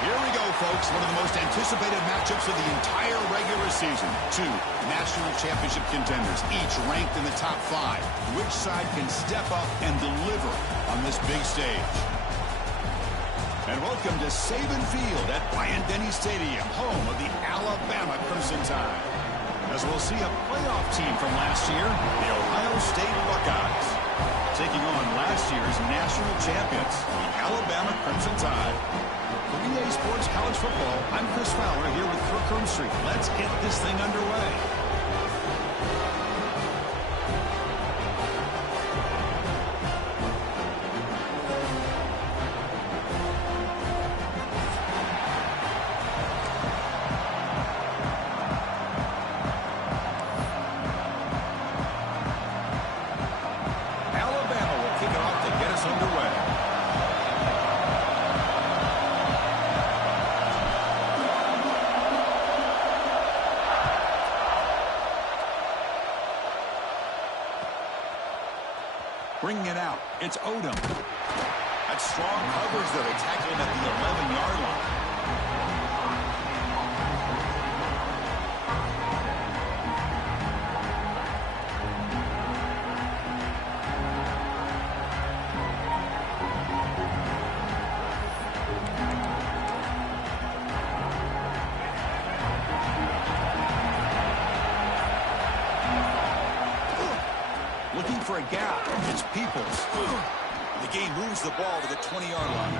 Here we go, folks. One of the most anticipated matchups of the entire regular season. Two national championship contenders, each ranked in the top 5. Which side can step up and deliver on this big stage? And welcome to Saban Field at Bryant-Denny Stadium, home of the Alabama Crimson Tide. As we'll see a playoff team from last year, the Ohio State Buckeyes, taking on last year's national champions, the Alabama Crimson Tide. For EA Sports College Football, I'm Chris Fowler here with Kirk Hermstreet. Let's get this thing underway. Alabama will kick it off to get us underway. Bringing it out, it's Odom. That's strong coverage there. They tackle him at the 11-yard line. Looking for a gap. It's Peoples. The game moves the ball to the 20-yard line.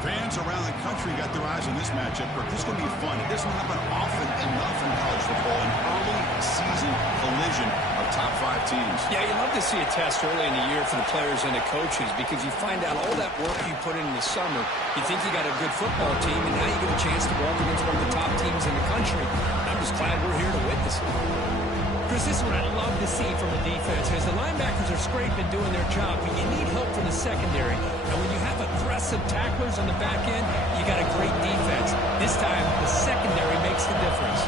Fans around the country got their eyes on this matchup. This is going to be fun. It doesn't happen often enough in college football. An early season collision of top 5 teams. Yeah, you love to see a test early in the year for the players and the coaches because you find out all that work you put in the summer. You think you got a good football team, and now you get a chance to go up against one of the top teams in the country. I'm just glad we're here to witness it. Chris, this is what I love to see from a defense. As the linebackers are scraping, doing their job, but you need help from the secondary. And when you have aggressive tacklers on the back end, you got a great defense. This time, the secondary makes the difference.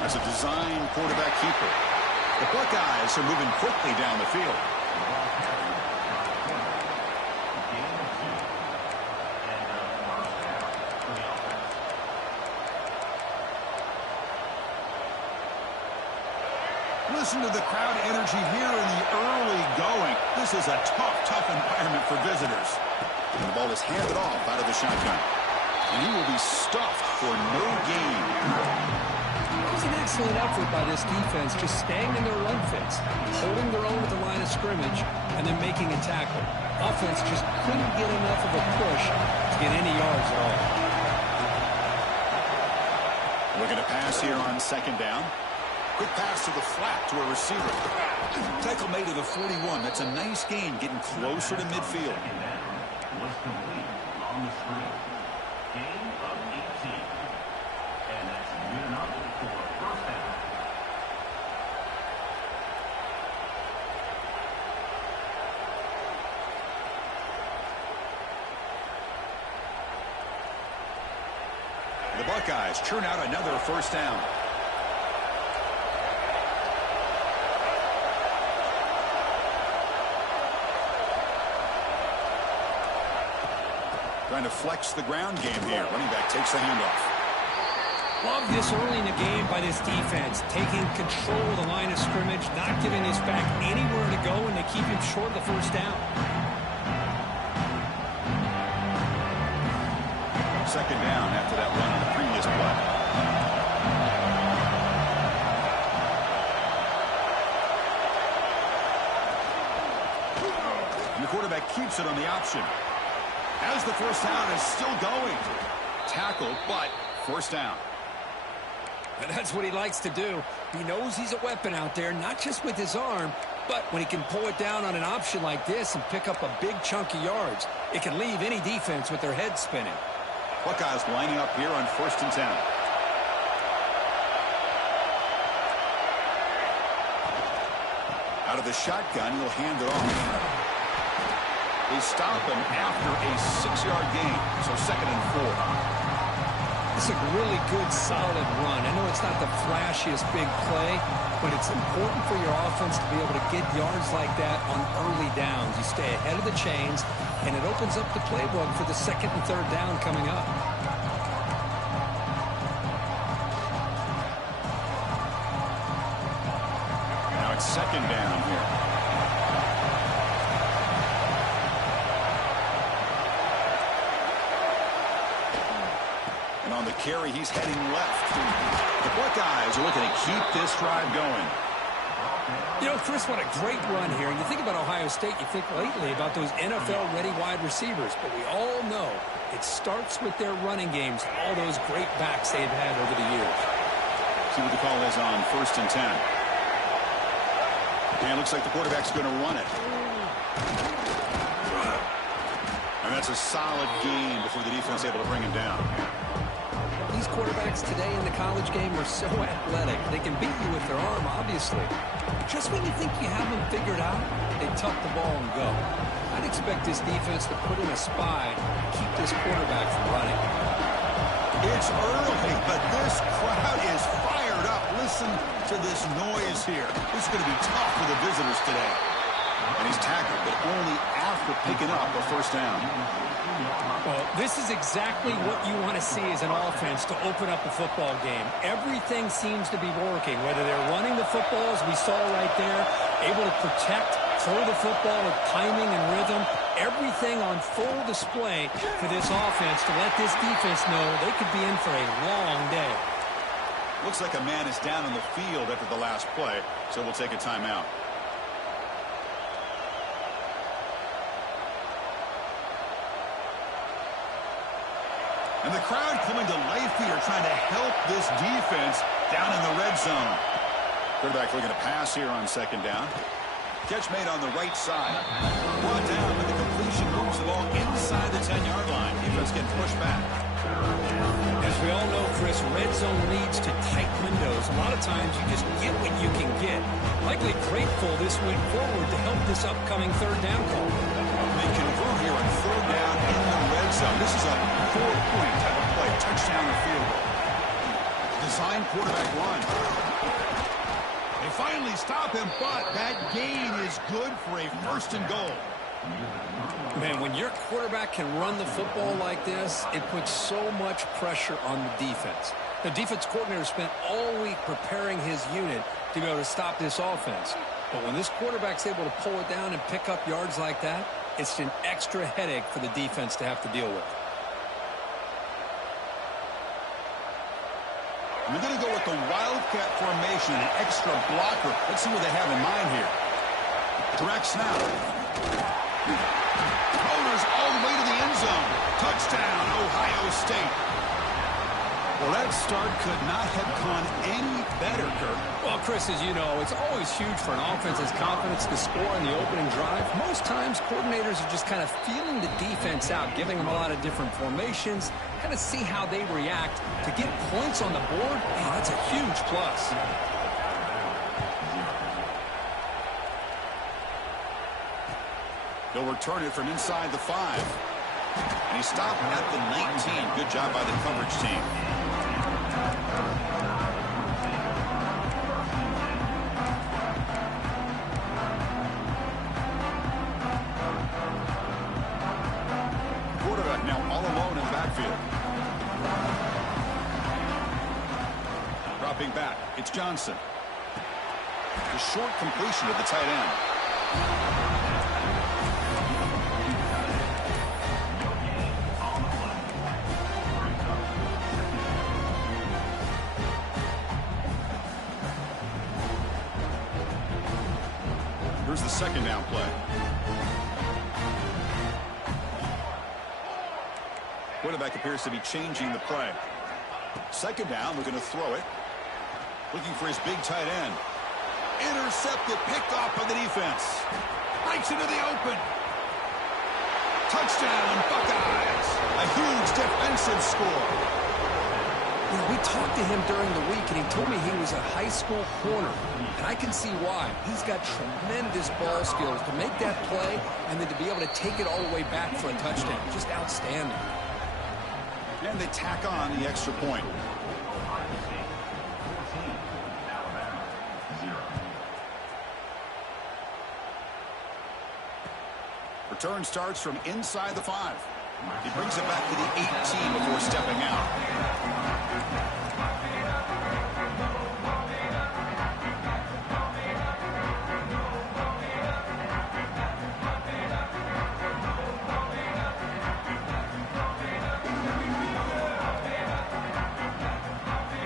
As a design quarterback keeper, the Buckeyes are moving quickly down the field. Listen to the crowd energy here in the early going. This is a tough environment for visitors. And the ball is handed off out of the shotgun. And he will be stuffed for no gain. It was an excellent effort by this defense, just staying in their run fits, holding their own at the line of scrimmage, and then making a tackle. Offense just couldn't get enough of a push to get any yards at all. Looking to pass here on second down. Quick pass to the flat to a receiver. Tackle made to the 41. That's a nice gain, getting closer to midfield. Was complete on the screen. Gain of 18. And that's good enough for first down. The Buckeyes churn out another first down. Trying to flex the ground game here. Running back takes the handoff. Love this early in the game by this defense, taking control of the line of scrimmage, not giving this back anywhere to go, and they keep him short of the first down. Second down after that run on the previous play. And the quarterback keeps it on the option. As the first down is still going. Tackle, but first down. And that's what he likes to do. He knows he's a weapon out there, not just with his arm, but when he can pull it down on an option like this and pick up a big chunk of yards, it can leave any defense with their head spinning. Buckeyes lining up here on 1st and 10. Out of the shotgun, he'll hand it off. They stop him after a 6-yard gain, so 2nd and 4. It's a really good, solid run. I know it's not the flashiest big play, But it's important for your offense to be able to get yards like that on early downs. You stay ahead of the chains, and it opens up the playbook for the second and third down coming up. Now it's second down here. And on the carry, he's heading left. The Buckeyes are looking to keep this drive going. You know, Chris, what a great run here. And you think about Ohio State, you think lately about those NFL-ready wide receivers. But we all know it starts with their running games, all those great backs they've had over the years. See what the call is on 1st and 10. And it looks like the quarterback's going to run it. And that's a solid gain before the defense is able to bring him down. These quarterbacks today in the college game are so athletic. They can beat you with their arm, obviously. Just when you think you have them figured out, they tuck the ball and go. I'd expect this defense to put in a spy and keep this quarterback from running. It's early, but this crowd is fired up. Listen to this noise here. This is going to be tough for the visitors today. And he's tackled, but only after picking up a first down. Well, this is exactly what you want to see as an offense to open up a football game. Everything seems to be working, whether they're running the football, as we saw right there, able to protect, throw the football with timing and rhythm, everything on full display for this offense to let this defense know they could be in for a long day. Looks like a man is down on the field after the last play, so we'll take a timeout. And the crowd coming to life here, trying to help this defense down in the red zone. Quarterback looking to pass here on second down. Catch made on the right side. Brought down, but the completion moves the ball inside the 10-yard line. Defense getting pushed back. As we all know, Chris, red zone leads to tight windows. A lot of times you just get what you can get. Likely grateful this went forward to help this upcoming third down call. They convert here on third down in the red zone. This is a 4-point type of play, touchdown or field goal. Design quarterback run. They finally stop him, but that gain is good for a first and goal. Man, when your quarterback can run the football like this, it puts so much pressure on the defense. The defense coordinator spent all week preparing his unit to be able to stop this offense. But when this quarterback's able to pull it down and pick up yards like that, it's an extra headache for the defense to have to deal with. We're going to go with the Wildcat formation, an extra blocker. Let's see what they have in mind here. Direct snap. Motors all the way to the end zone. Touchdown, Ohio State. Well, that start could not have gone any better, Kirk. Well, Chris, as you know, it's always huge for an offense's confidence to score in the opening drive. Most times, coordinators are just kind of feeling the defense out, giving them a lot of different formations, kind of see how they react. To get points on the board, man, that's a huge plus. They'll return it from inside the 5. And he stopped at the 19. Good job by the coverage team. Quarterback now all alone in the backfield. Dropping back, it's Johnson. The short completion to the tight end. Here's the second down play. Quarterback appears to be changing the play. Second down, looking to throw it. Looking for his big tight end. Intercepted, picked off by the defense. Breaks into the open. Touchdown, Buckeyes. A huge defensive score. You know, we talked to him during the week, and he told me he was a high school corner. And I can see why. He's got tremendous ball skills to make that play and then to be able to take it all the way back for a touchdown. Just outstanding. And they tack on the extra point. Return starts from inside the 5. He brings it back to the 18 before stepping out.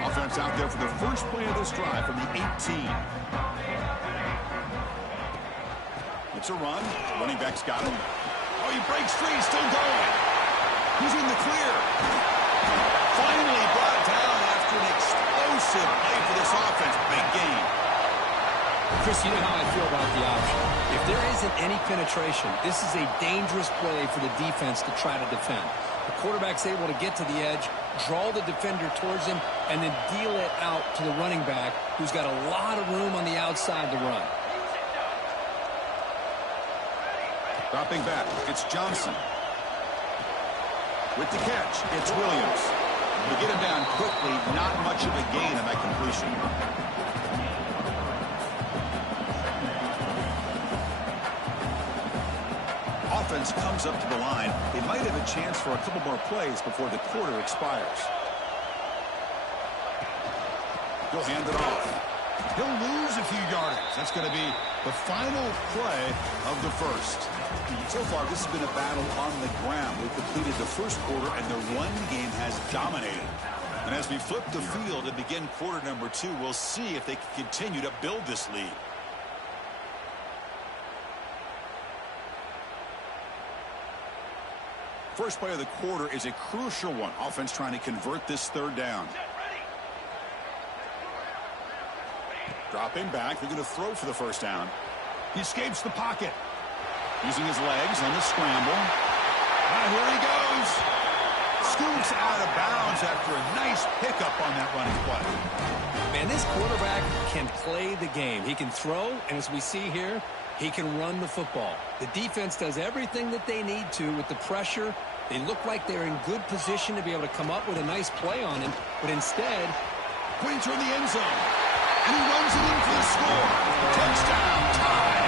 Offense out there for the first play of this drive from the 18. It's a run. Running back's got him. Oh, he breaks free. He's still going. He's in the clear. Finally brought down after an explosive play for this offense. Big game. Chris, you know how I feel about the option. If there isn't any penetration, this is a dangerous play for the defense to try to defend. The quarterback's able to get to the edge, draw the defender towards him, and then deal it out to the running back, who's got a lot of room on the outside to run. Dropping back, it's Johnson. With the catch, it's Williams. To get him down quickly, not much of a gain on that completion. Offense comes up to the line. They might have a chance for a couple more plays before the quarter expires. He'll hand it off. He'll lose a few yardage. That's going to be the final play of the first. So far, this has been a battle on the ground. We've completed the first quarter, and the run game has dominated. And as we flip the field and begin quarter number 2, we'll see if they can continue to build this lead. First play of the quarter is a crucial one. Offense trying to convert this third down. Dropping back. They're going to throw for the first down. He escapes the pocket. Using his legs on the scramble. And here he goes. Scoots out of bounds after a nice pickup on that running play. Man, this quarterback can play the game. He can throw, and as we see here, he can run the football. The defense does everything that they need to with the pressure. They look like they're in good position to be able to come up with a nice play on him, but instead, pointer in the end zone. And he runs it in for the score. Touchdown, tie.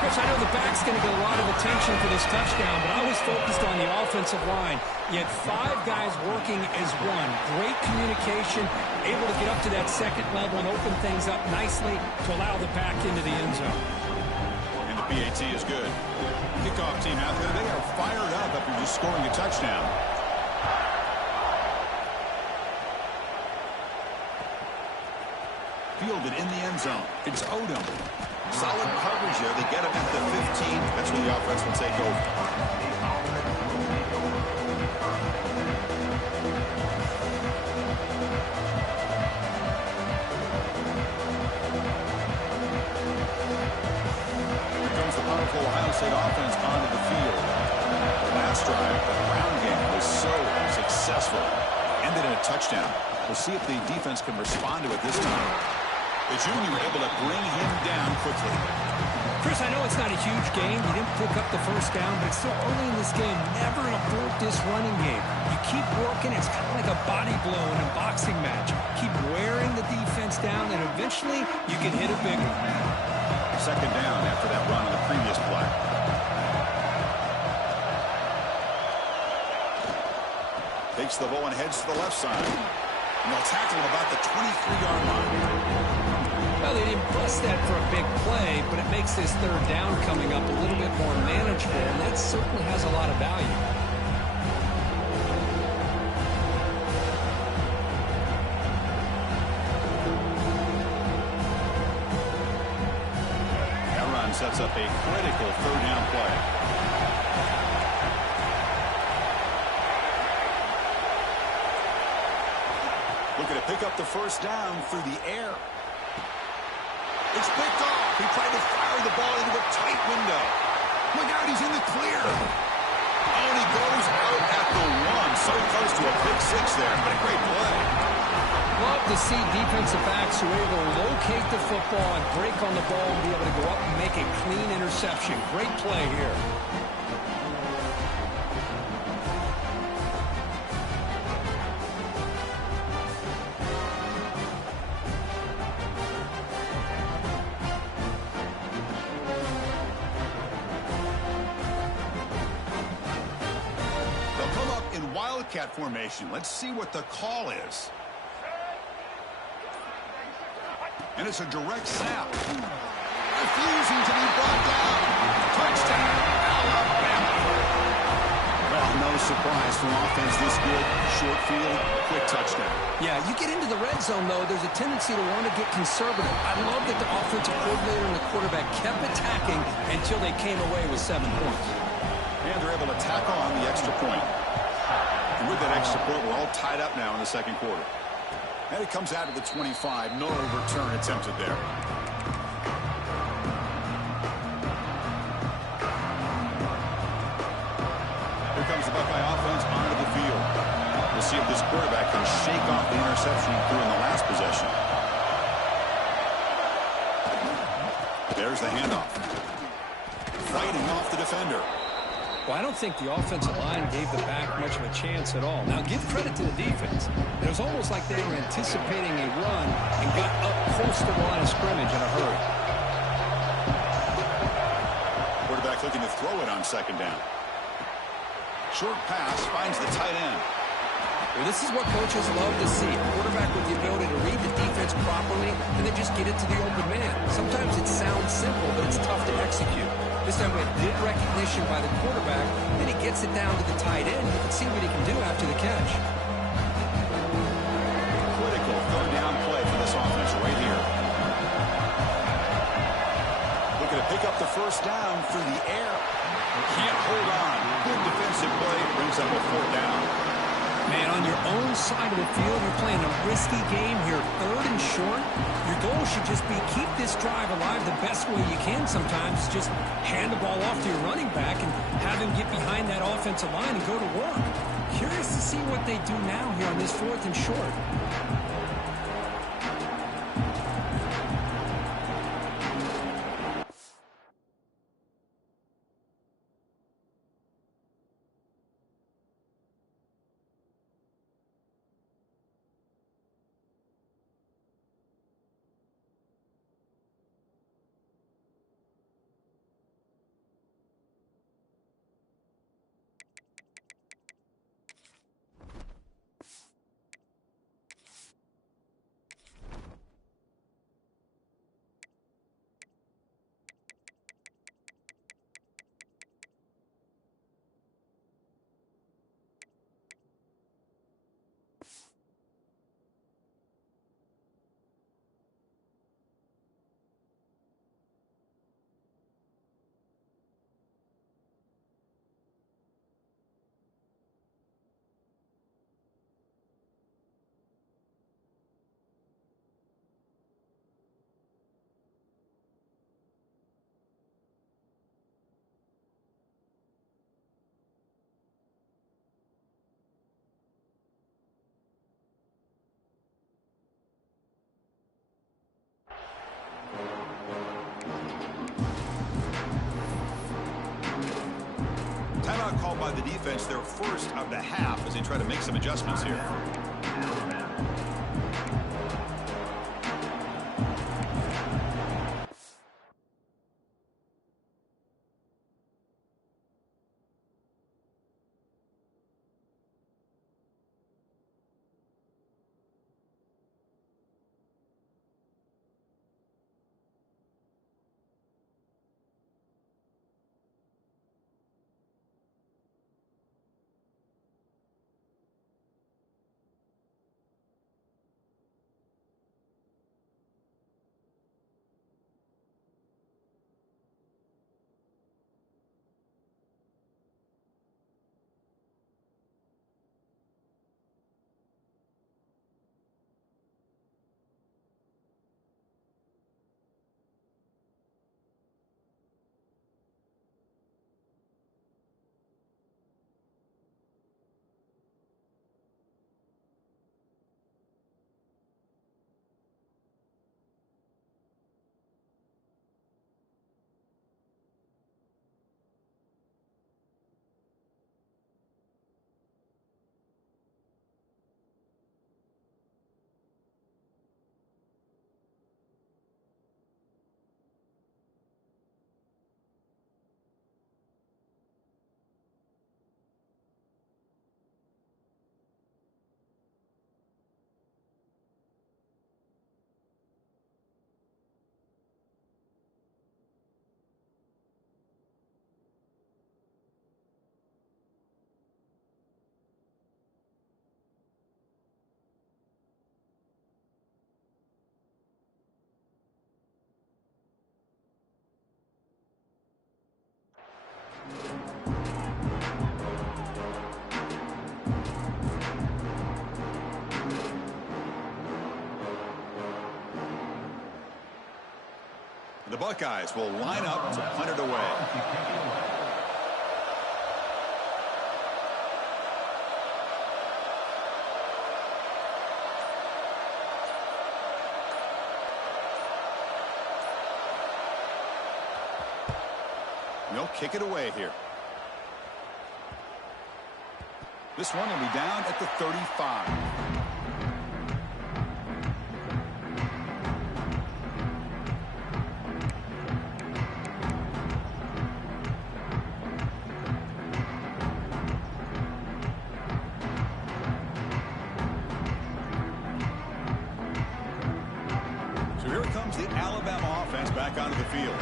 Chris, I know the back's going to get a lot of attention for this touchdown, but I was focused on the offensive line. You had 5 guys working as one. Great communication, able to get up to that second level and open things up nicely to allow the back into the end zone. And the PAT is good. Kickoff team out there, they are fired up after just scoring a touchdown. Fielded in the end zone. It's Odom. Solid coverage there. They get him at the 15. That's where the offense will take over. Here comes the powerful Ohio State offense onto the field. The last drive, the ground game was so successful. Ended in a touchdown. We'll see if the defense can respond to it this time. The junior able to bring him down quickly. Chris, I know it's not a huge game. You didn't pick up the first down, but it's still early in this game. Never abort this running game. You keep working. It's kind of like a body blow in a boxing match. Keep wearing the defense down, and eventually you can hit a big one. Second down after that run on the previous play. Takes the ball and heads to the left side. And they'll tackle him about the 23-yard line. Well, they didn't bust that for a big play, but it makes this third down coming up a little bit more manageable, and that certainly has a lot of value. That run sets up a critical third down play. Looking to pick up the first down through the air. It's picked off. He tried to fire the ball into a tight window. Look out, he's in the clear. Oh, and he goes out at the 1. So close to a pick 6 there, but a great play. Love to see defensive backs who are able to locate the football and break on the ball and be able to go up and make a clean interception. Great play here. Wildcat formation. Let's see what the call is. And it's a direct snap. Refusing to be brought down. Touchdown, Alabama. Well, no surprise for offense this good. Short field, quick touchdown. Yeah, you get into the red zone, though, there's a tendency to want to get conservative. I love that the offensive coordinator and the quarterback kept attacking until they came away with 7 points. And they're able to tackle on the extra point. And with that extra point, we're all tied up now in the second quarter. And it comes out of the 25. No return attempted there. Here comes the Buckeye offense onto the field. We'll see if this quarterback can shake off the interception he threw in the last possession. There's the handoff. Fighting off the defender. Well, I don't think the offensive line gave the back much of a chance at all. Now, give credit to the defense. It was almost like they were anticipating a run and got up close to the line of scrimmage in a hurry. Quarterback looking to throw it on second down. Short pass finds the tight end. Well, this is what coaches love to see. A quarterback with the ability to read the defense properly and then just get it to the open man. Sometimes it sounds simple, but it's tough to execute. This time we have good recognition by the quarterback. Then he gets it down to the tight end. You can see what he can do after the catch. Critical third down play for this offense right here. Looking to pick up the first down through the air. Can't hold on. Good defensive play. Brings up a fourth down. Man, on your own side of the field, you're playing a risky game here. Third and short. Your goal should just be keep this drive alive the best way you can sometimes. Just hand the ball off to your running back and have him get behind that offensive line and go to work. Curious to see what they do now here on this fourth and short. Timeout called by the defense, their first of the half, as they try to make some adjustments here. Buckeyes will line up to punt it away. They'll kick it away here. This one will be down at the 35. So here comes the Alabama offense back onto the field.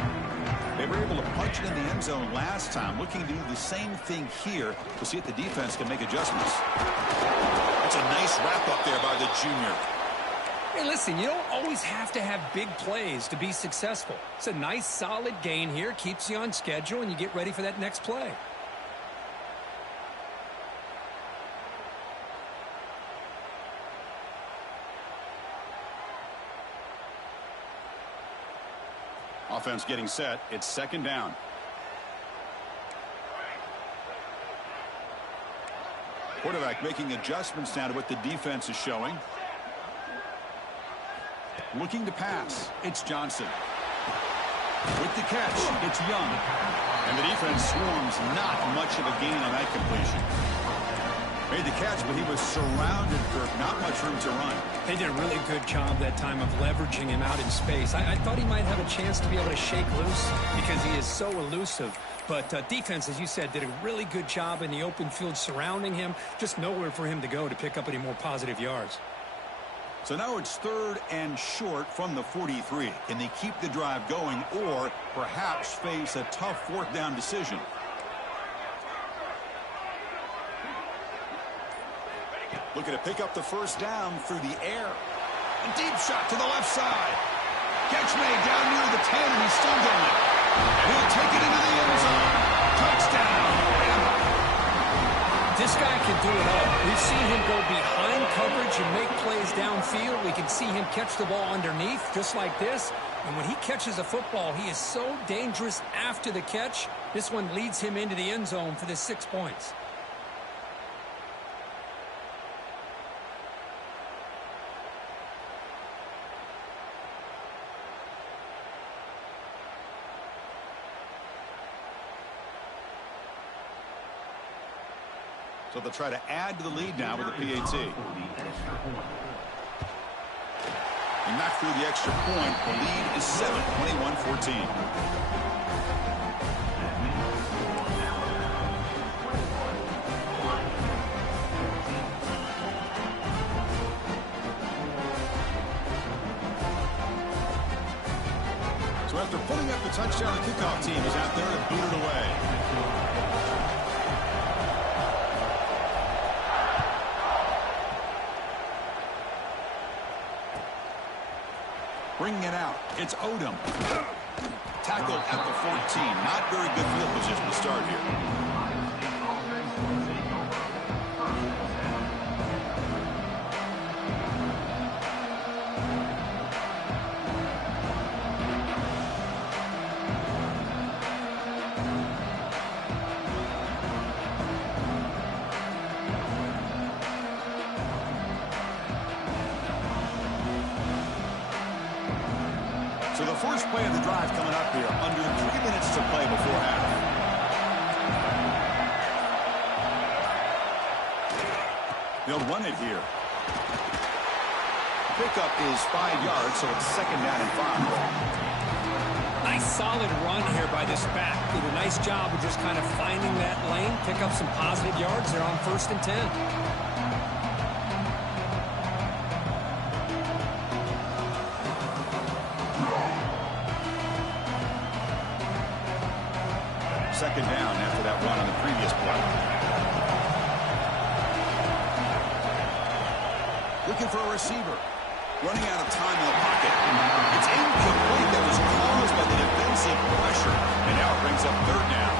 They were able to punch it in the end zone last time, looking to do the same thing here to see if the defense can make adjustments. That's a nice wrap-up there by the junior. Hey, listen, you don't always have to have big plays to be successful. It's a nice, solid gain here, keeps you on schedule, and you get ready for that next play. Offense getting set. It's second down. Quarterback making adjustments now to what the defense is showing. Looking to pass. It's Johnson. With the catch, it's Young. And the defense swarms not much of a gain on that completion. Made the catch, but he was surrounded, Kirk. Not much room to run. They did a really good job that time of leveraging him out in space. I thought he might have a chance to be able to shake loose because he is so elusive. But defense, as you said, did a really good job in the open field surrounding him. Just nowhere for him to go to pick up any more positive yards. So now it's third and short from the 43. Can they keep the drive going or perhaps face a tough fourth down decision? Looking to pick up the first down through the air. A deep shot to the left side. Catch made down near the 10, and he's still going. And he'll take it into the end zone. Touchdown, Bama. This guy can do it all. We've seen him go behind coverage and make plays downfield. We can see him catch the ball underneath, just like this. And when he catches a football, he is so dangerous after the catch. This one leads him into the end zone for the 6 points. So they'll try to add to the lead now with a PAT. And knocked through the extra point. The lead is 7, 21-14. So after putting up the touchdown, the kickoff team is out there to boot it away. Bringing it out, it's Odom. Tackled at the 14. Not very good field position to start here. So the first play of the drive coming up here, under 3 minutes to play before half. They'll run it here. Pickup is 5 yards, so it's second down and 5. Nice solid run here by this back. Did a nice job of just kind of finding that lane, pick up some positive yards. They're on 1st and 10. Second down after that run on the previous play. Looking for a receiver. Running out of time in the pocket. It's incomplete. That was caused by the defensive pressure. And now it brings up third down.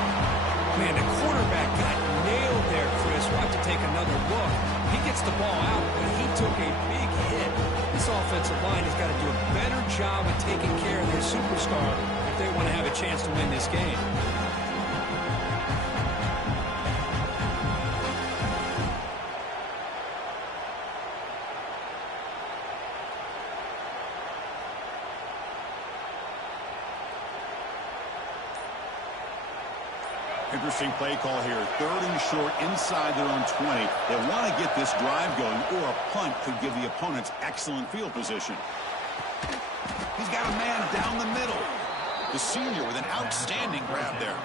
Man, the quarterback got nailed there, Chris. We'll have to take another look. He gets the ball out, but he took a big hit. This offensive line has got to do a better job of taking care of their superstar if they want to have a chance to win this game. Interesting play call here. 3rd and short inside their own 20. They want to get this drive going, or a punt could give the opponents excellent field position. He's got a man down the middle. The senior with an outstanding grab there.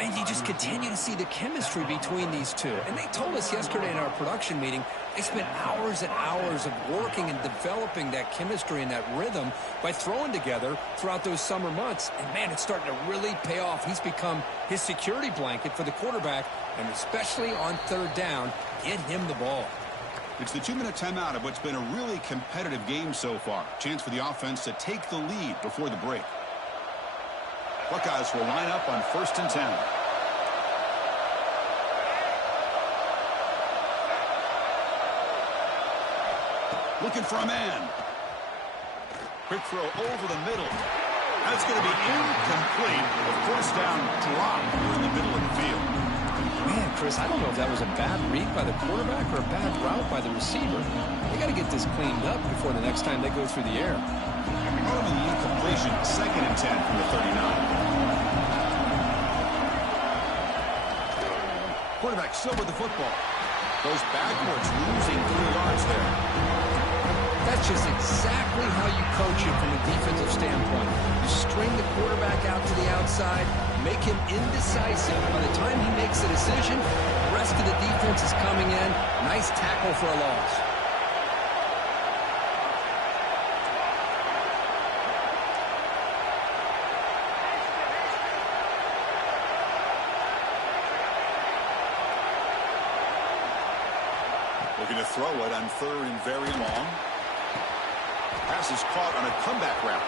And you just continue to see the chemistry between these two. And they told us yesterday in our production meeting, they spent hours and hours of working and developing that chemistry and that rhythm by throwing together throughout those summer months. And, man, it's starting to really pay off. He's become his security blanket for the quarterback, and especially on 3rd down, get him the ball. It's the 2-minute timeout of what's been a really competitive game so far. Chance for the offense to take the lead before the break. Buckeyes will line up on 1st and 10. Looking for a man. Quick throw over the middle. That's going to be incomplete. A 1st down drop in the middle of the field. Man, Chris, I don't know if that was a bad read by the quarterback or a bad route by the receiver. They got to get this cleaned up before the next time they go through the air. Bottom of the incompletion, 2nd and 10 from the 39. Quarterback still with the football. Goes backwards, losing 3 yards there. That's just exactly how you coach it from a defensive standpoint. You string the quarterback out to the outside, make him indecisive. By the time he makes a decision, the rest of the defense is coming in. Nice tackle for a loss. Looking to throw it on 3rd and very long. Pass is caught on a comeback route.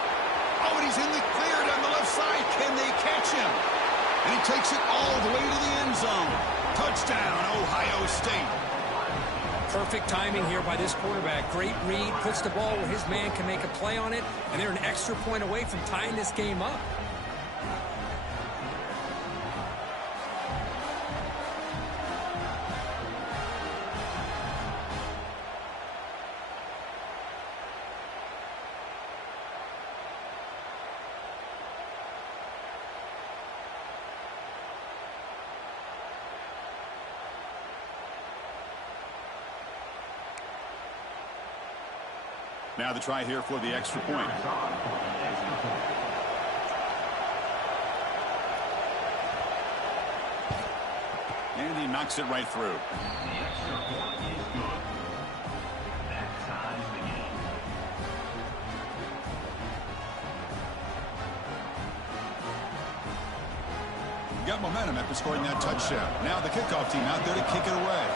Oh, and he's in the clear down the left side. Can they catch him? And he takes it all the way to the end zone. Touchdown, Ohio State. Perfect timing here by this quarterback. Great read, puts the ball where his man can make a play on it, and they're an extra point away from tying this game up. Now the try here for the extra point. And he knocks it right through. The extra point is good. That ties the game. Got momentum after scoring that touchdown. Now the kickoff team out there to kick it away.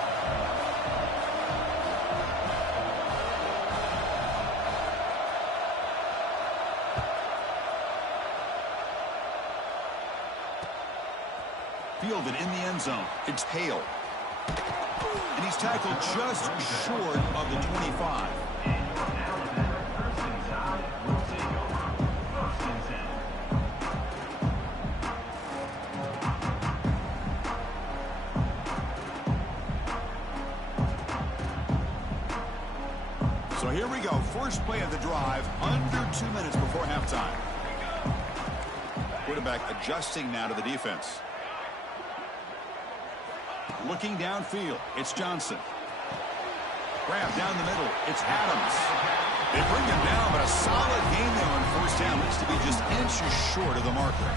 Fielded in the end zone. It's Hale. And he's tackled just short of the 25. So here we go. First play of the drive, under 2 minutes before halftime. Quarterback adjusting now to the defense. Looking downfield, it's Johnson. Grab down the middle, it's Adams. They bring him down, but a solid game there on 1st down. Looks to be just inches short of the marker.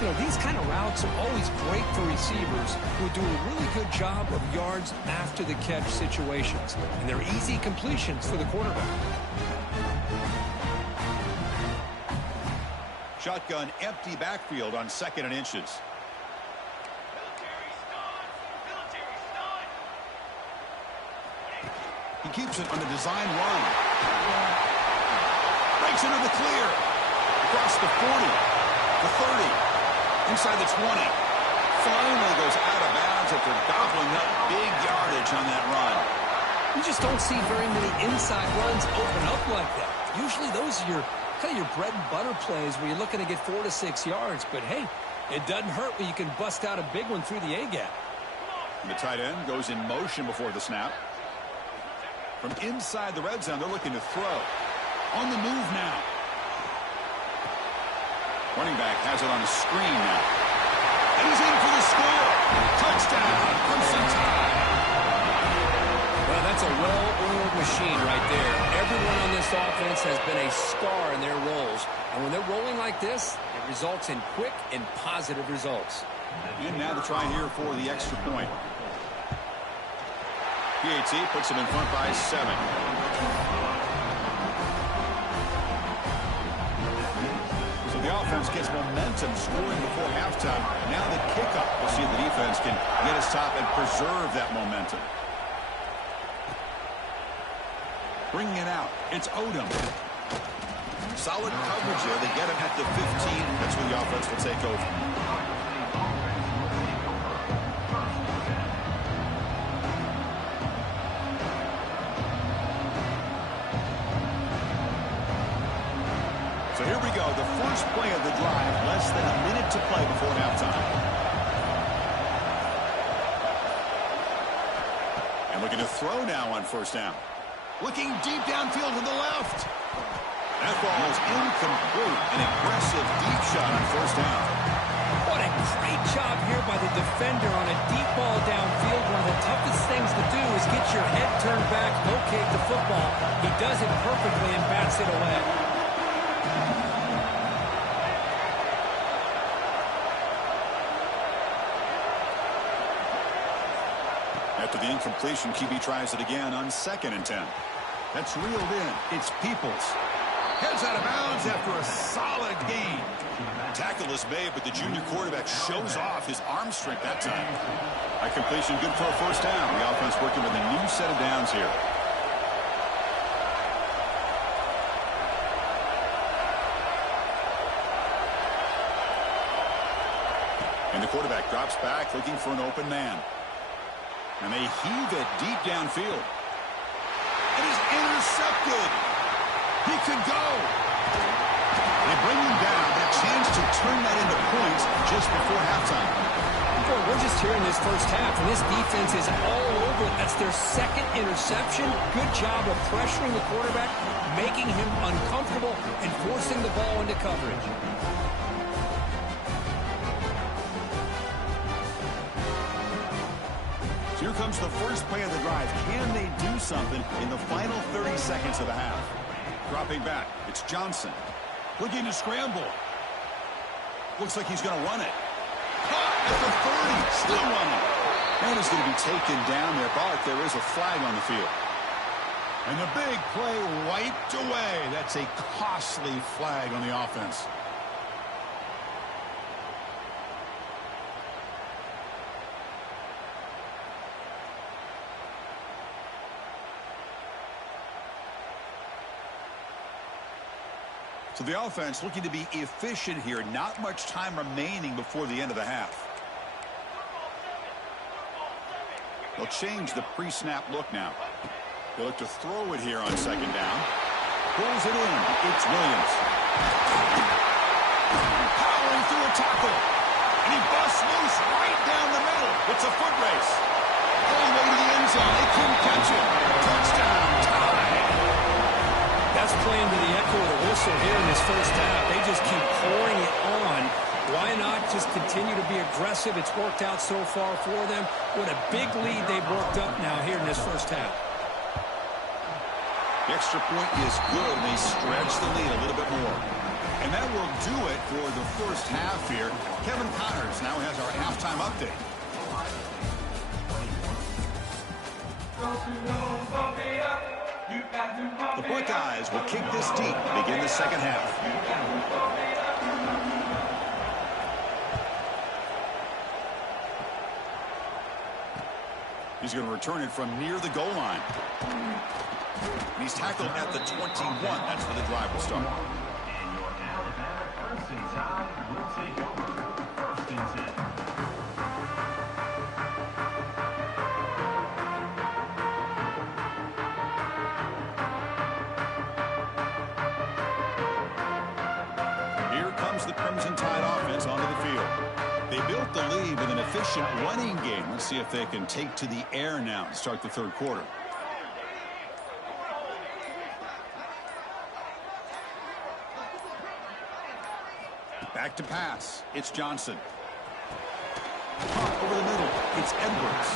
You know, these kind of routes are always great for receivers who do a really good job of yards after the catch situations. And they're easy completions for the quarterback. Shotgun empty backfield on 2nd and inches. He keeps it on the design run. Breaks into the clear. Across the 40, the 30, inside the 20. Finally goes out of bounds after gobbling up big yardage on that run. You just don't see very many inside runs open up like that. Usually those are your kind of your bread and butter plays where you're looking to get 4 to 6 yards. But, hey, it doesn't hurt when you can bust out a big one through the A-gap. The tight end goes in motion before the snap. From inside the red zone, they're looking to throw. On the move now. Running back has it on the screen now. And he's in for the score. Touchdown, Crimson Tide. Well, that's a well-oiled machine right there. Everyone on this offense has been a star in their roles. And when they're rolling like this, it results in quick and positive results. And now the try here for the extra point. PAT puts him in front by 7. So the offense gets momentum scoring before halftime. Now the kickoff. We'll see if the defense can get us top and preserve that momentum. Bringing it out. It's Odom. Solid coverage there. They get him at the 15. That's where the offense will take over. So here we go, the first play of the drive, less than a minute to play before halftime. And looking to throw now on first down. Looking deep downfield to the left. That ball is incomplete. An aggressive deep shot on first down. What a great job here by the defender on a deep ball downfield. One of the toughest things to do is get your head turned back, locate the football. He does it perfectly and bats it away. After the incompletion, QB tries it again on 2nd and 10. That's reeled in. It's Peoples. Heads out of bounds after a solid gain. Tackle is made, but the junior quarterback shows off his arm strength that time. A completion good for a first down. The offense working with a new set of downs here. And the quarterback drops back looking for an open man. And they heave it deep downfield. It is intercepted. He could go. They bring him down. A chance to turn that into points just before halftime. Boy, we're just here in this first half, and this defense is all over. That's their 2nd interception. Good job of pressuring the quarterback, making him uncomfortable, and forcing the ball into coverage. So here comes the first play of the drive. Can they do something in the final 30 seconds of the half? Dropping back. It's Johnson. Looking to scramble. Looks like he's going to run it. Caught at the 30. Still running. And he's going to be taken down there. Bart, there is a flag on the field. And the big play wiped away. That's a costly flag on the offense. So the offense looking to be efficient here. Not much time remaining before the end of the half. They'll change the pre-snap look now. They'll look to throw it here on 2nd down. Pulls it in. It's Williams. Powering through a tackle. And he busts loose right down the middle. It's a foot race. All the way to the end zone. They couldn't catch it. Touchdown. Tie. That's playing to the echo of the whistle here in this first half. They just keep pouring it on. Why not just continue to be aggressive? It's worked out so far for them. What a big lead they've worked up now here in this first half. The extra point is good, and they stretch the lead a little bit more. And that will do it for the first half here. Kevin Connors now has our halftime update. The Buckeyes will kick this deep to begin the second half. He's going to return it from near the goal line. And he's tackled at the 21. That's where the drive will start. And your Alabama Crimson Tide will take over 1st and 10. They built the lead with an efficient running game. Let's see if they can take to the air now to start the third quarter. Back to pass. It's Johnson. Over the middle. It's Edwards.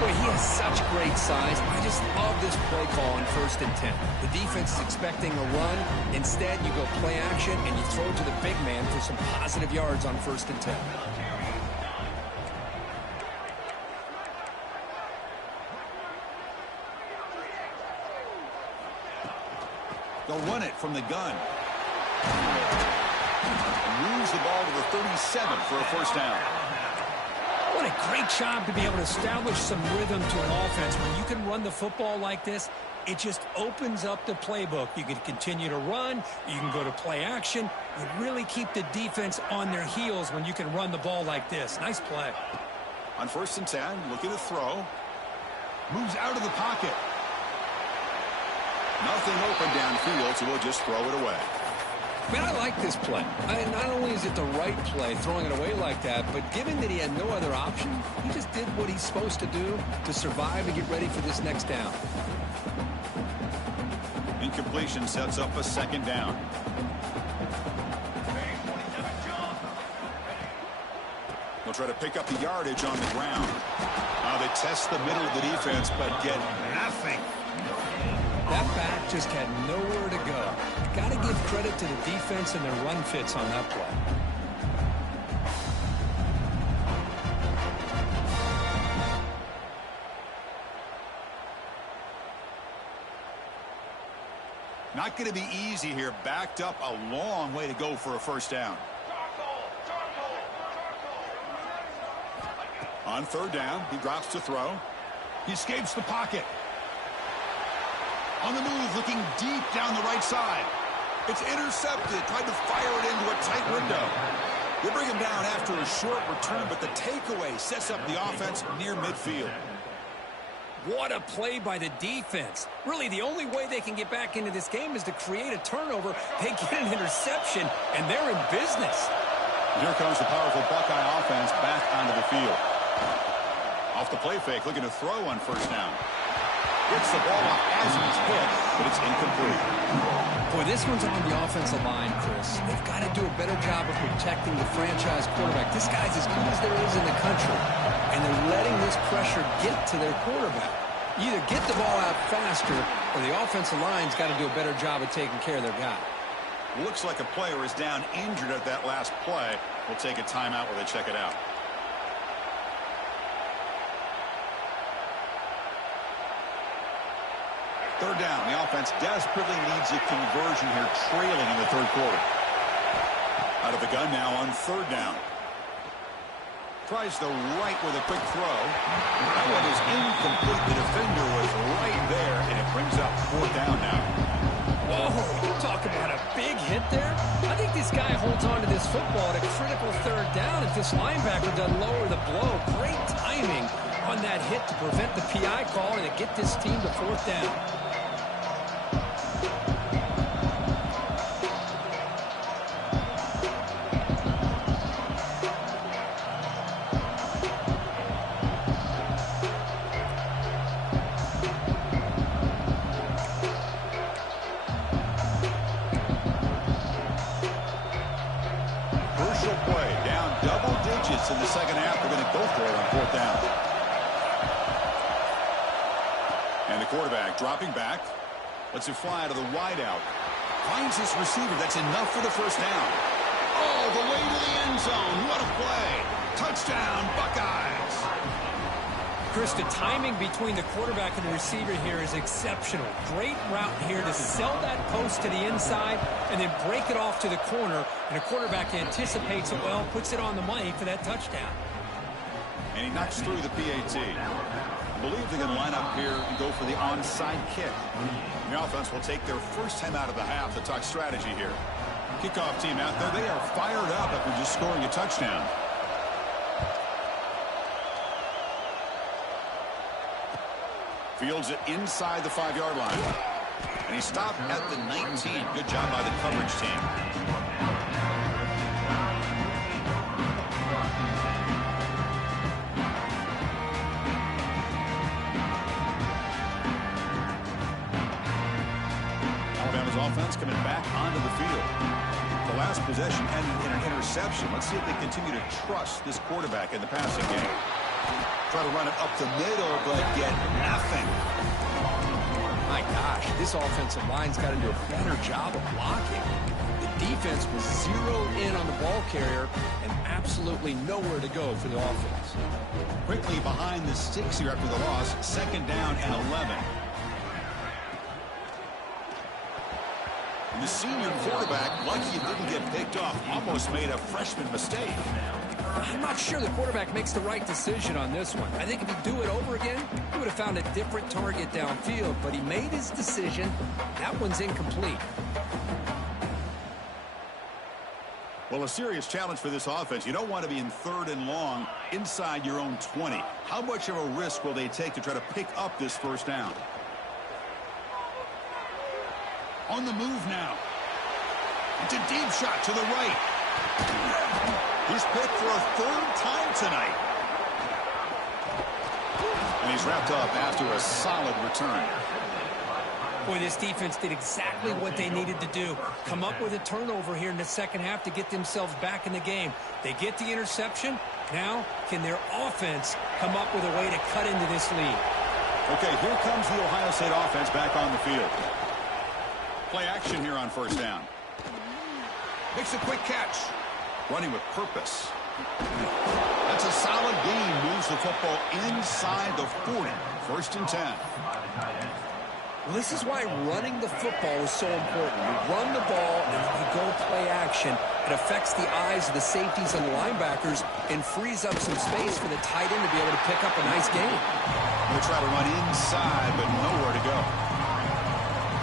Boy, he has such great size. I just love this play call on 1st and 10. The defense is expecting a run. Instead, you go play action, and you throw it to the big man for some positive yards on 1st and 10. They'll run it from the gun. Moves the ball to the 37 for a first down. What a great job to be able to establish some rhythm to an offense. When you can run the football like this, it just opens up the playbook. You can continue to run. You can go to play action. You really keep the defense on their heels when you can run the ball like this. Nice play. On 1st and 10, looking to throw. Moves out of the pocket. Nothing open downfield, so we'll just throw it away. Man, I like this play. Not only is it the right play, throwing it away like that, but given that he had no other option, he just did what he's supposed to do to survive and get ready for this next down. Incompletion sets up a 2nd down. They'll try to pick up the yardage on the ground. They test the middle of the defense, but get nothing. That back just had nowhere to go. Got to give credit to the defense and their run fits on that play. Not going to be easy here. Backed up a long way to go for a first down. On 3rd down, he drops to throw. He escapes the pocket. On the move, looking deep down the right side. It's intercepted, tried to fire it into a tight window. They bring him down after a short return, but the takeaway sets up the offense near midfield. What a play by the defense. Really, the only way they can get back into this game is to create a turnover. They get an interception, and they're in business. Here comes the powerful Buckeye offense back onto the field. Off the play fake, looking to throw on 1st down. Gets the ball off as he's hit, but it's incomplete. Boy, this one's on the offensive line, Chris. They've got to do a better job of protecting the franchise quarterback. This guy's as good as there is in the country, and they're letting this pressure get to their quarterback. You either get the ball out faster, or the offensive line's got to do a better job of taking care of their guy. Looks like a player is down injured at that last play. We'll take a timeout while they check it out. Third down. The offense desperately needs a conversion here, trailing in the third quarter. Out of the gun now on 3rd down. Tries the right with a quick throw. That one is incomplete. The defender was right there, and it brings up 4th down now. Whoa, you talk about a big hit there. I think this guy holds on to this football at a critical 3rd down if this linebacker doesn't lower the blow. Great timing on that hit to prevent the PI call and to get this team to 4th down. In the second half, they're going to go for it on 4th down. And the quarterback dropping back. Lets it fly to the wideout. Finds his receiver. That's enough for the first down. Oh, the way to the end zone. What a play. Touchdown, Buckeyes. Chris, the timing between the quarterback and the receiver here is exceptional. Great route here to sell that post to the inside and then break it off to the corner. And the quarterback anticipates it well, puts it on the money for that touchdown. And he knocks through the PAT. I believe they're going to line up here and go for the onside kick. The offense will take their first time out of the half to talk strategy here. Kickoff team out there, they are fired up after just scoring a touchdown. Fields it inside the 5-yard line. And he stopped at the 19. Good job by the coverage team. Bama's offense coming back onto the field. The last possession ended in an interception. Let's see if they continue to trust this quarterback in the passing game. Try to run it up the middle, but get nothing. My gosh, this offensive line's got to do a better job of blocking. The defense was zeroed in on the ball carrier and absolutely nowhere to go for the offense. Quickly behind the sticks here after the loss. 2nd down and 11. And the senior quarterback, lucky he didn't get picked off, almost made a freshman mistake. I'm not sure the quarterback makes the right decision on this one. I think if he'd do it over again, he would have found a different target downfield, but he made his decision. That one's incomplete. Well, a serious challenge for this offense. You don't want to be in 3rd and long inside your own 20. How much of a risk will they take to try to pick up this 1st down? On the move now. It's a deep shot to the right. He's picked for a 3rd time tonight. And he's wrapped up after a solid return. Boy, this defense did exactly what they needed to do. Come up with a turnover here in the 2nd half to get themselves back in the game. They get the interception. Now, can their offense come up with a way to cut into this lead? Okay, here comes the Ohio State offense back on the field. Play action here on 1st down. Makes a quick catch. Running with purpose. That's a solid gain. Moves the football inside the 40. 1st and 10. Well, this is why running the football is so important. You run the ball and you go play action. It affects the eyes of the safeties and the linebackers and frees up some space for the tight end to be able to pick up a nice gain. They try to run inside, but nowhere to go.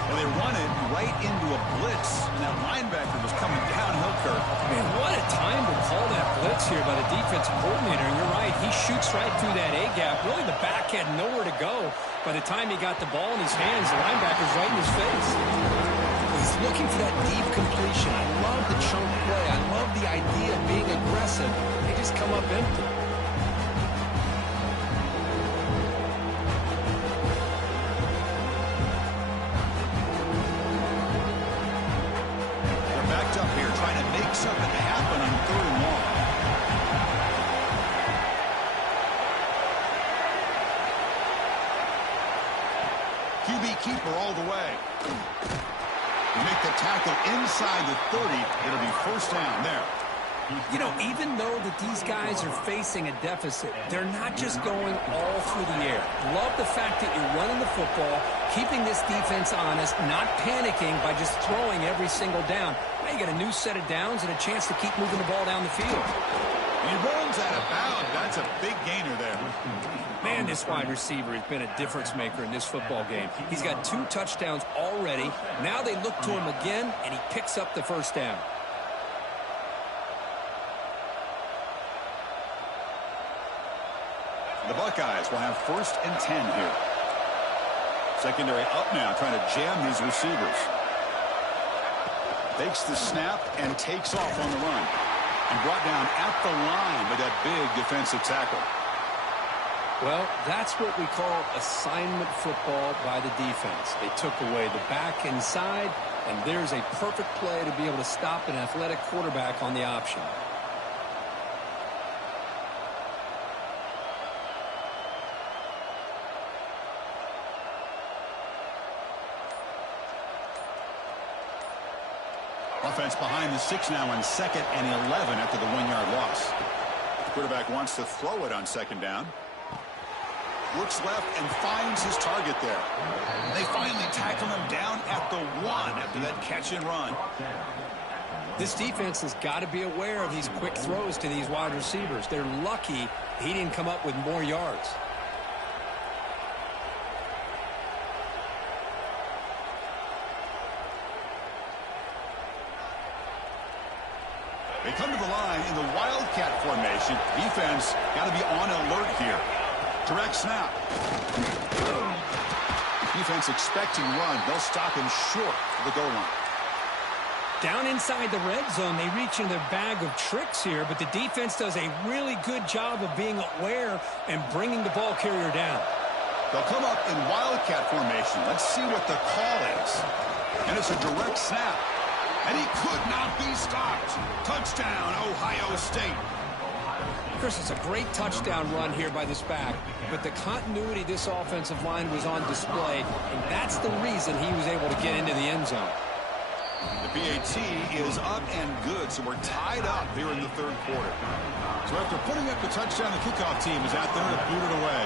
Well, they run it right into a blitz, and that linebacker was coming downhill, Kirk. Man, what a time to call that blitz here by the defensive coordinator. You're right. He shoots right through that A-gap. Really, the back had nowhere to go. By the time he got the ball in his hands, the linebacker's right in his face. He's looking for that deep completion. I love the chunk play. I love the idea of being aggressive. They just come up empty. They're backed up here trying to make something happen on 3rd and long. QB keeper all the way. You make the tackle inside the 30. It'll be 1st down there. You know, even though that these guys are facing a deficit, they're not just going all through the air. Love the fact that you're running the football, keeping this defense honest, not panicking by just throwing every single down. Now you got a new set of downs and a chance to keep moving the ball down the field. He runs out of bounds. That's a big gainer there. Man, this wide receiver has been a difference maker in this football game. He's got 2 touchdowns already. Now they look to him again, and he picks up the 1st down. The Buckeyes will have 1st and 10 here. Secondary up now, trying to jam these receivers. Takes the snap and takes off on the run. And brought down at the line by that big defensive tackle. Well, that's what we call assignment football by the defense. They took away the back inside, and there's a perfect play to be able to stop an athletic quarterback on the option. Offense behind the 6 now on 2nd and 11 after the 1-yard loss. The quarterback wants to throw it on 2nd down. Looks left and finds his target there. They finally tackle him down at the 1 after that catch and run. This defense has got to be aware of these quick throws to these wide receivers. They're lucky he didn't come up with more yards. They come to the line in the Wildcat formation. Defense got to be on alert here. Direct snap. Defense expecting run. They'll stop him short of the goal line. Down inside the red zone, they reach in their bag of tricks here, but the defense does a really good job of being aware and bringing the ball carrier down. They'll come up in wildcat formation. Let's see what the call is. And it's a direct snap. And he could not be stopped. Touchdown, Ohio State. Chris, it's a great touchdown run here by this back, but the continuity of this offensive line was on display, and that's the reason he was able to get into the end zone. The PAT is up and good, so we're tied up here in the third quarter. So after putting up the touchdown, the kickoff team is out there to boot it away.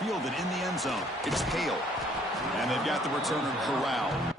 Fielded in the end zone. It's Hale. And they've got the returner corralled.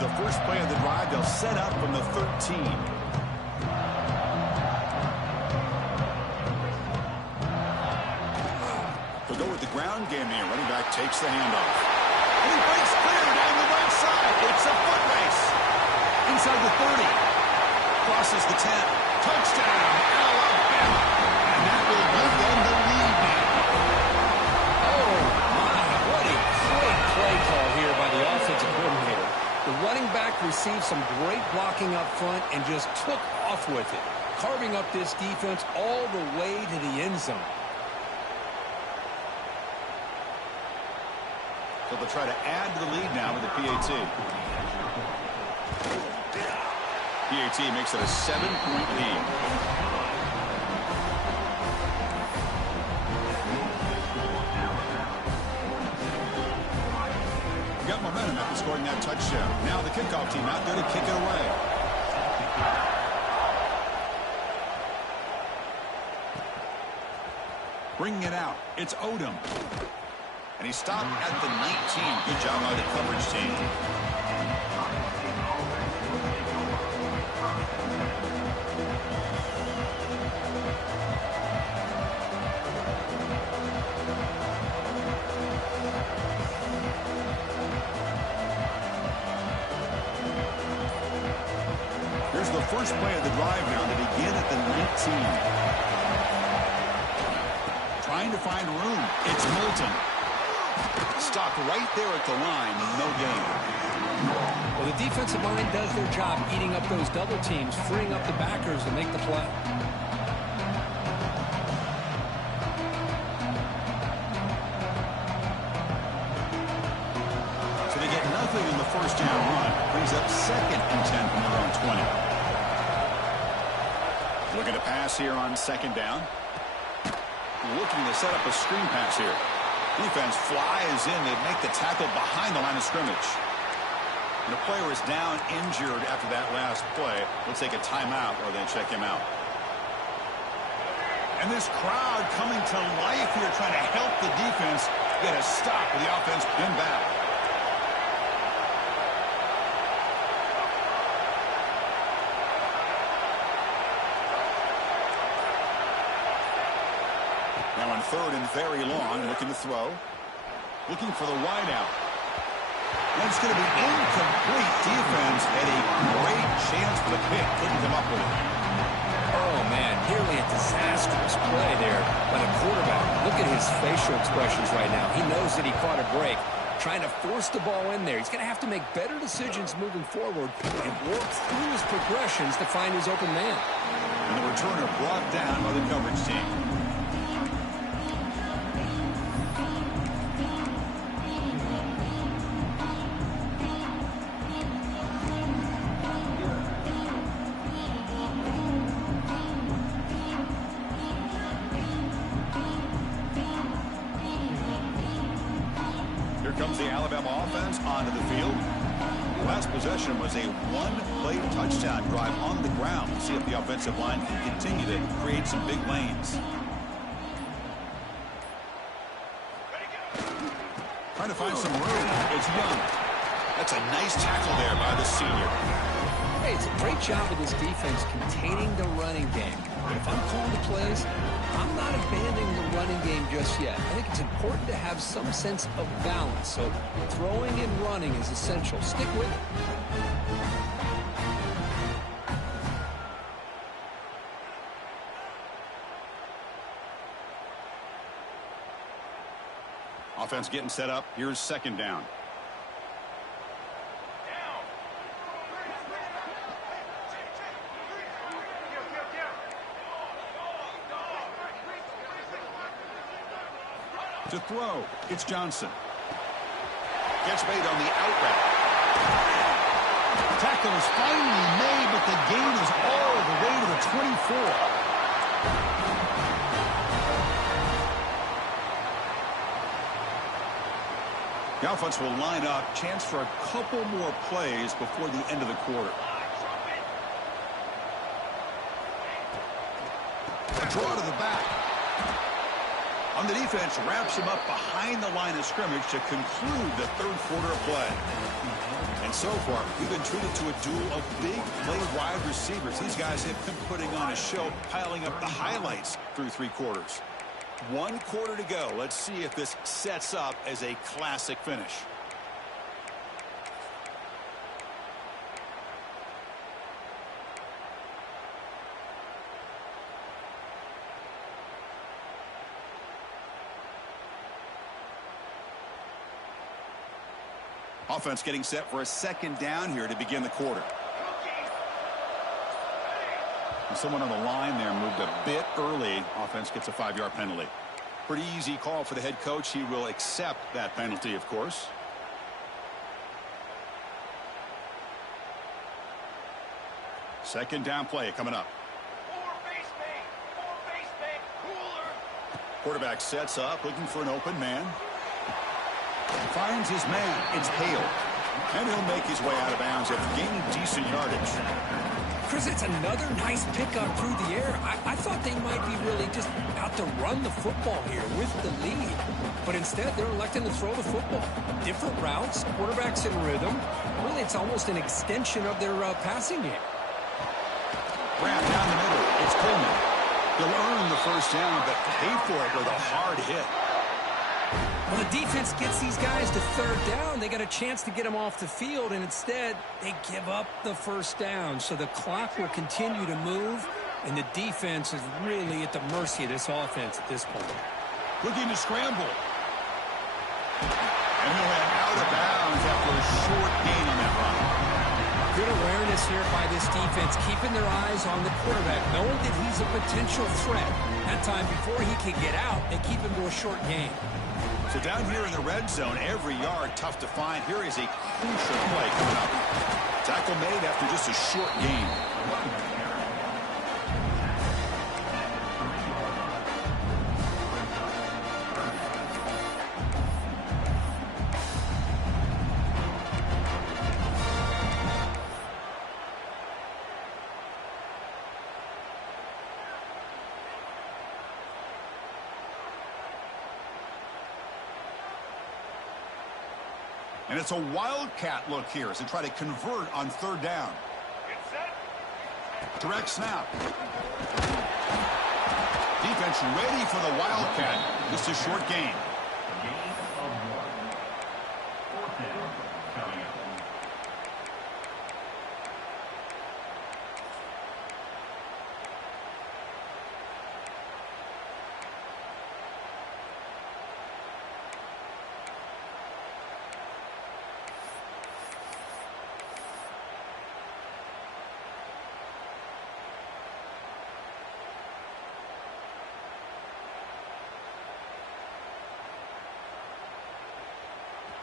The first play of the drive, they'll set up from the 13. They'll go with the ground game here. Running back takes the handoff. And he breaks clear down the right side. It's a foot race. Inside the 30. Crosses the 10. Touchdown, Alabama. And that will give them the lead now. Oh, my. What a great play call here by the offensive coordinator. The running back received some great blocking up front and just took off with it, carving up this defense all the way to the end zone. So they'll try to add to the lead now with the PAT. PAT makes it a 7-point lead. Momentum after scoring that touchdown. Now the kickoff team out there to kick it away. Bringing it out. It's Odom. And he stopped at the 19. Good job by the coverage team. First play of the drive now to begin at the 19. Trying to find room. It's Milton. Stopped right there at the line. No gain. Well, the defensive line does their job eating up those double teams, freeing up the backers to make the play. So they get nothing in the first down run. Brings up 2nd and 10 from their own 20. Looking to pass here on 2nd down. Looking to set up a screen pass here. Defense flies in. They make the tackle behind the line of scrimmage. And the player is down injured after that last play. We'll take a timeout or they check him out. And this crowd coming to life here trying to help the defense get a stop with the offense pinned back. Now on 3rd and very long, looking to throw. Looking for the wideout. And it's going to be incomplete. Defense had a great chance for the pick. Couldn't come up with it. Oh, man, nearly a disastrous play there by the quarterback. Look at his facial expressions right now. He knows that he caught a break, trying to force the ball in there. He's going to have to make better decisions moving forward and work through his progressions to find his open man. And the returner brought down by the coverage team. Here comes the Alabama offense onto the field. Last possession was a one-play touchdown drive on the ground. We'll see if the offensive line can continue to create some big lanes. Trying to find some room. It's Young. That's a nice tackle there by the senior. Hey, it's a great job of this defense containing the running game. But if I'm calling the plays, I'm not abandoning the running game just yet. I think it's important to have some sense of balance. So throwing and running is essential. Stick with it. Offense getting set up. Here's second down. To throw, it's Johnson. Gets made on the out route. Tackle is finally made, but the gain is all the way to the 24. The offense will line up. Chance for a couple more plays before the end of the quarter. A draw to the back. On the defense, wraps him up behind the line of scrimmage to conclude the third quarter of play. And so far, we've been treated to a duel of big play wide receivers. These guys have been putting on a show, piling up the highlights through three quarters. 1 quarter to go. Let's see if this sets up as a classic finish. Offense getting set for a second down here to begin the quarter. And someone on the line there moved a bit early. Offense gets a 5-yard penalty. Pretty easy call for the head coach. He will accept that penalty, of course. Second down play coming up. Quarterback sets up, looking for an open man. Finds his man. It's Hale. And he'll make his way out of bounds after gaining decent yardage. Chris, it's another nice pickup through the air. I thought they might be really just out to run the football here with the lead. But instead, they're electing to throw the football. Different routes, quarterbacks in rhythm. Really, it's almost an extension of their passing game. Grab down the middle. It's Coleman. He'll earn the first down, but pay for it with a hard hit. Well, the defense gets these guys to third down. They got a chance to get them off the field, and instead they give up the first down. So the clock will continue to move, and the defense is really at the mercy of this offense at this point. Looking to scramble. And he'll head out of bounds after a short gain on that run. Good awareness here by this defense, keeping their eyes on the quarterback, knowing that he's a potential threat. That time before he can get out, they keep him to a short gain. So down here in the red zone, every yard tough to find. Here is a crucial play coming up. Tackle made after just a short gain. And it's a wildcat look here as they try to convert on third down. Direct snap. Defense ready for the wildcat. Just a short gain.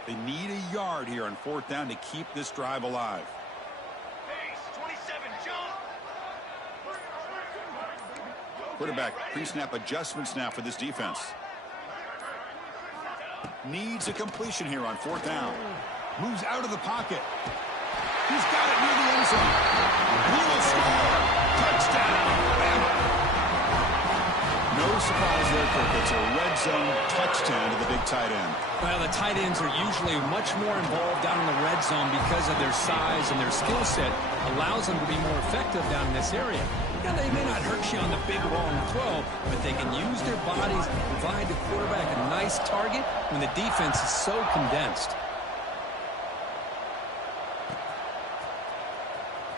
They need a yard here on 4th down to keep this drive alive. Pace, 27, jump. Quarterback pre-snap adjustments now for this defense. Needs a completion here on 4th down. Moves out of the pocket. He's got it near the end zone. He will score. Touchdown, Bama. No surprise there, Kirk. It's a red zone touchdown to the big tight end. Well, the tight ends are usually much more involved down in the red zone because of their size and their skill set allows them to be more effective down in this area. Now, they may not hurt you on the big long throw, but they can use their bodies to provide the quarterback a nice target when the defense is so condensed.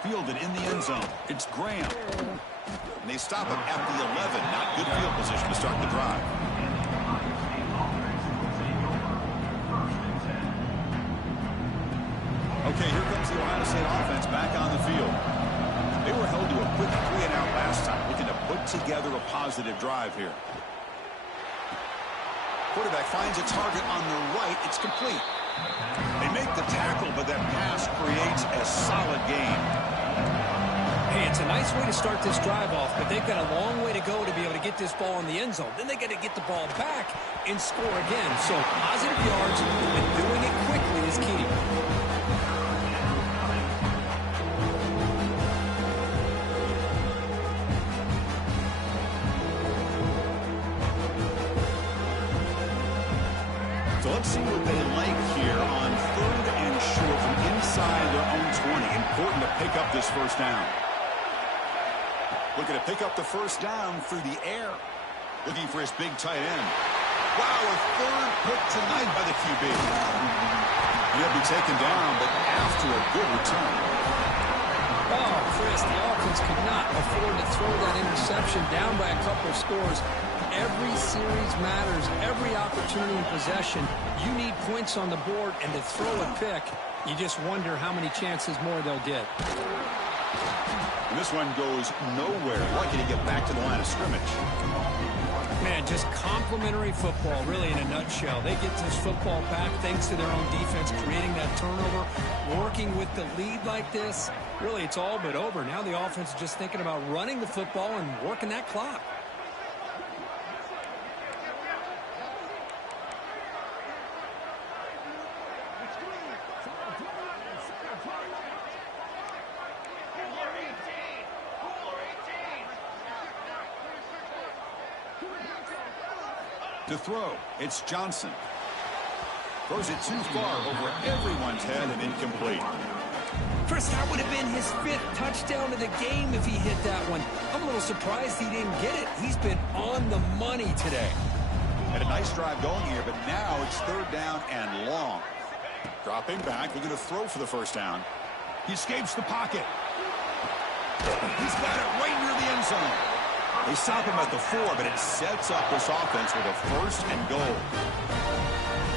Fielded in the end zone. It's Graham. And they stop him at the 11. Not good field position to start the drive. Okay, here comes the Ohio State offense back on the field. They were held to a quick 3-and-out last time, looking to put together a positive drive here. Quarterback finds a target on the right. It's complete. They make the tackle, but that pass creates a solid gain. Hey, it's a nice way to start this drive off, but they've got a long way to go to be able to get this ball in the end zone. Then they got to get the ball back and score again. So positive yards and doing it quickly is key. So let's see what they like here on 3rd and short from inside their own 20. Important to pick up this first down. Looking to pick up the first down through the air. Looking for his big tight end. Wow, a 3rd pick tonight by the QB. He'll be taken down, but after a good return. Oh, Chris, the offense could not afford to throw that interception down by a couple of scores. Every series matters. Every opportunity in possession. You need points on the board, and to throw a pick, you just wonder how many chances more they'll get. And this one goes nowhere. Lucky to get back to the line of scrimmage. Man, just complimentary football, really, in a nutshell. They get this football back thanks to their own defense, creating that turnover, working with the lead like this. Really, it's all but over. Now the offense is just thinking about running the football and working that clock. To throw, it's Johnson. Throws it too far over everyone's head and incomplete. Chris, that would have been his 5th touchdown of the game if he hit that one. I'm a little surprised he didn't get it. He's been on the money today. Had a nice drive going here, but now it's 3rd down and long. Dropping back, looking to throw for the first down. He escapes the pocket. He's got it right near the end zone. They stop him at the 4, but it sets up this offense with a 1st and goal.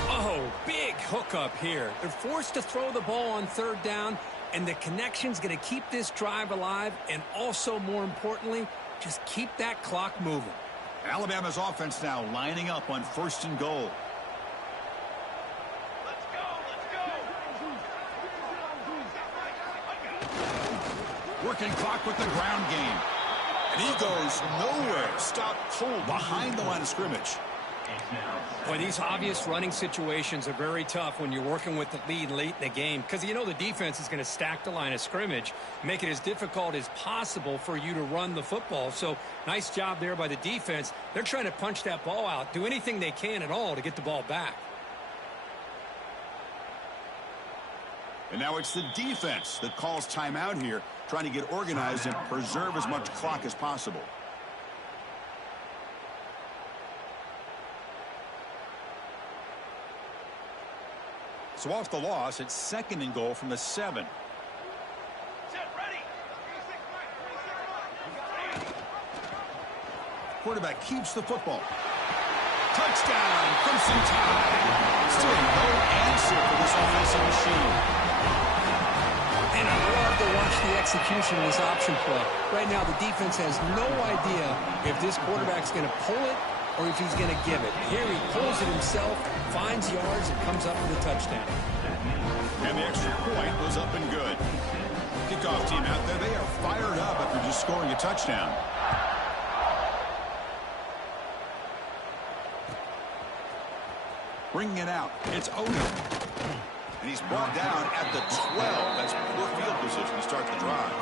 Oh, big hookup here. They're forced to throw the ball on 3rd down, and the connection's going to keep this drive alive, and also, more importantly, just keep that clock moving. Alabama's offense now lining up on 1st and goal. Let's go, let's go. Working clock with the ground game. And he goes nowhere. Stop cold behind the line of scrimmage. Boy, these obvious running situations are very tough when you're working with the lead late in the game because you know the defense is going to stack the line of scrimmage, make it as difficult as possible for you to run the football. So nice job there by the defense. They're trying to punch that ball out, do anything they can at all to get the ball back. And now it's the defense that calls timeout here, trying to get organized and preserve as much clock as possible. So off the loss, it's 2nd and goal from the 7. Set, ready. Quarterback keeps the football. Touchdown, Crimson Tide. Still no answer for this offensive machine. And I love to watch the execution of this option play. Right now, the defense has no idea if this quarterback's going to pull it or if he's going to give it. Here he pulls it himself, finds yards, and comes up with a touchdown. And the extra point was up and good. Kickoff team out there, they are fired up after just scoring a touchdown. Bringing it out, it's Odom. And he's brought down at the 12. That's poor field position to start the drive.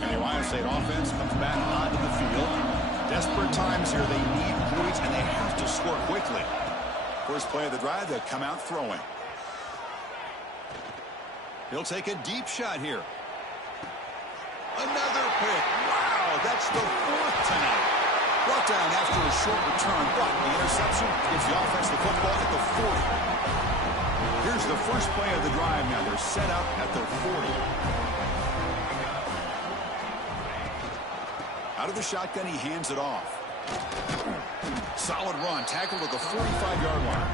And the Ohio State offense comes back onto the field. Desperate times here. They need points, and they have to score quickly. First play of the drive, they'll come out throwing. He'll take a deep shot here. Another pick. Wow, that's the fourth tonight. Brought down after a short return, but the interception gives the offense the football at the 40. Here's the first play of the drive now. They're set up at their 40. Out of the shotgun, he hands it off. Solid run, tackled at the 45-yard line.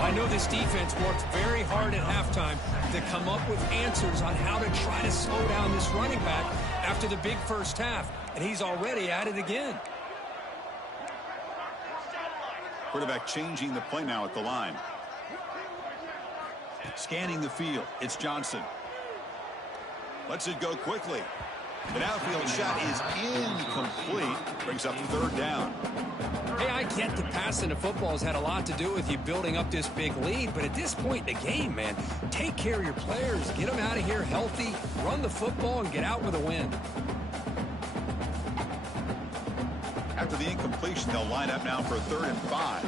I know this defense worked very hard at halftime to come up with answers on how to try to slow down this running back after the big first half, and he's already at it again. Quarterback changing the play now at the line. Scanning the field, it's Johnson. Lets it go quickly. An outfield shot is incomplete. Brings up third down. Hey, I get the passing of football has had a lot to do with you building up this big lead, but at this point in the game, man, take care of your players. Get them out of here healthy, run the football, and get out with a win. After the incompletion, they'll line up now for 3rd and 5.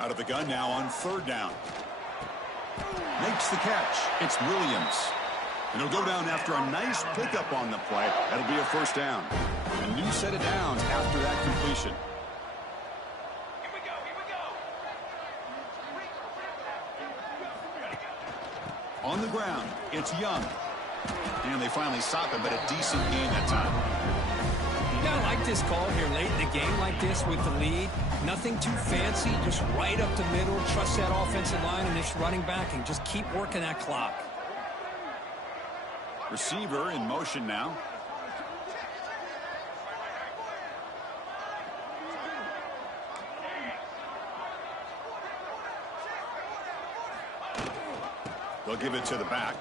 Out of the gun now on 3rd down. Makes the catch. It's Williams. And he'll go down after a nice pickup on the play. That'll be a first down. A new set of downs after that completion. Here we go. On the ground, it's Young. And they finally stop him, but a decent gain that time. You gotta like this call here late in the game like this with the lead. Nothing too fancy, just right up the middle. Trust that offensive line and this running back and just keep working that clock. Receiver in motion now. They'll give it to the back.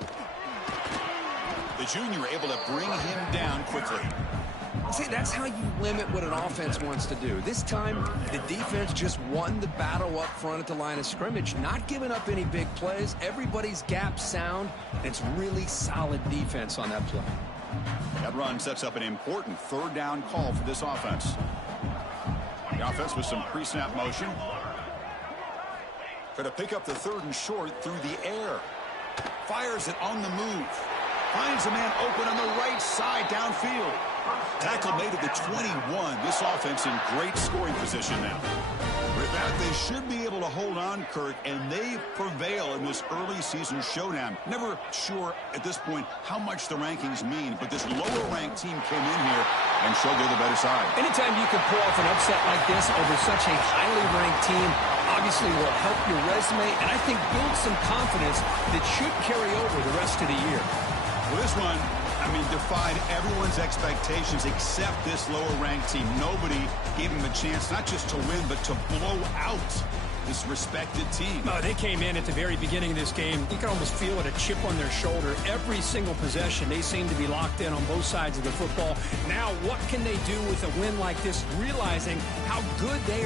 The junior able to bring him down quickly. See, that's how you limit what an offense wants to do. This time, the defense just won the battle up front at the line of scrimmage, not giving up any big plays. Everybody's gap sound. It's really solid defense on that play. That run sets up an important 3rd down call for this offense. The offense with some pre-snap motion. Try to pick up the 3rd and short through the air. Fires it on the move. Finds a man open on the right side downfield. Tackle made at the 21. This offense in great scoring position now. With that, they should be able to hold on, Kirk, and they prevail in this early season showdown. Never sure at this point how much the rankings mean, but this lower-ranked team came in here and showed they're the better side. Anytime you can pull off an upset like this over such a highly ranked team, obviously will help your resume, and I think build some confidence that should carry over the rest of the year. Well, this one, I mean, defied everyone's expectations except this lower-ranked team. Nobody gave them a chance not just to win, but to blow out this respected team. Oh, they came in at the very beginning of this game. You can almost feel it, a chip on their shoulder. Every single possession, they seem to be locked in on both sides of the football. Now, what can they do with a win like this, realizing how good they are?